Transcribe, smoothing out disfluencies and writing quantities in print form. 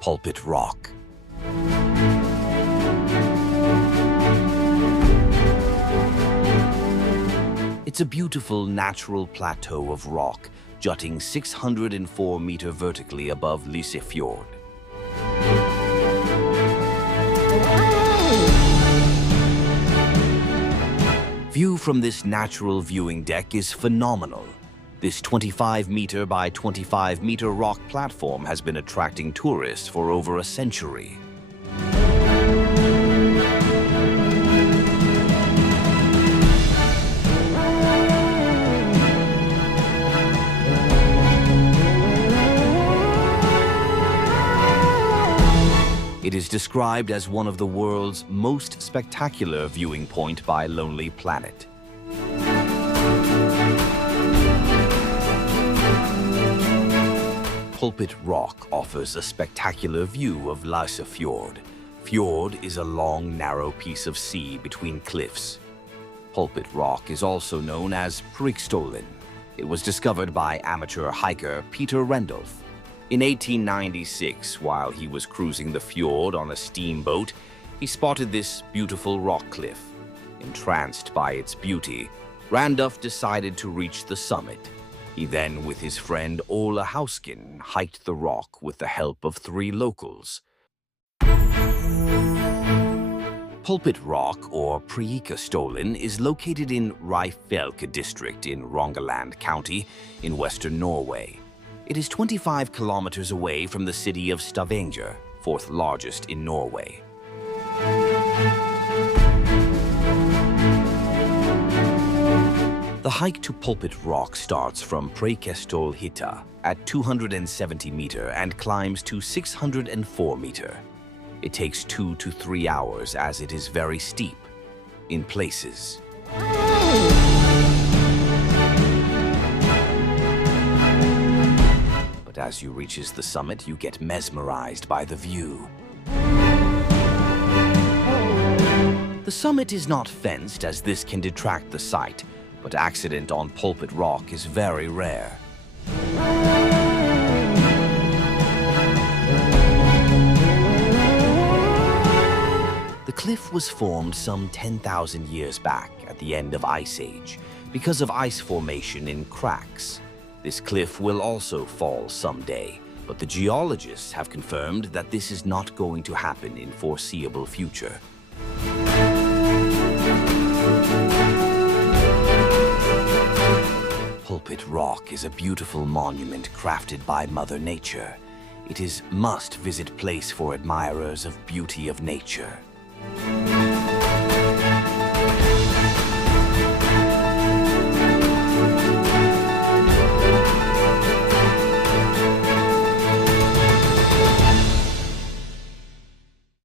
Pulpit Rock. It's a beautiful natural plateau of rock jutting 604 meters vertically above Lysefjord. View from this natural viewing deck is phenomenal. This 25-meter by 25-meter rock platform has been attracting tourists for over a century. It is described as one of the world's most spectacular viewing point by Lonely Planet. Pulpit Rock offers a spectacular view of lysefjord. Fjord is a long, narrow piece of sea between cliffs. Pulpit Rock is also known as Prikstolen. It was discovered by amateur hiker Peter Rendolph. In 1896, while he was cruising the fjord on a steamboat, he spotted this beautiful rock cliff. Entranced by its beauty, Randolph decided to reach the summit. He then, with his friend Ola Hauskin, hiked the rock with the help of 3 locals. Pulpit Rock, or Preikestolen, is located in Ryfylke district in Rongaland County in western Norway. It is 25 kilometers away from the city of Stavanger, 4th largest in Norway. The hike to Pulpit Rock starts from Preikestolen at 270 meters and climbs to 604 meters. It takes 2 to 3 hours as it is very steep in places. But as you reaches the summit, you get mesmerized by the view. The summit is not fenced, as this can detract the sight, but accident on Pulpit Rock is very rare. The cliff was formed some 10,000 years back at the end of Ice Age because of ice formation in cracks. This cliff will also fall someday, but the geologists have confirmed that this is not going to happen in foreseeable future. Pulpit Rock is a beautiful monument crafted by Mother Nature. It is a must-visit place for admirers of beauty of nature.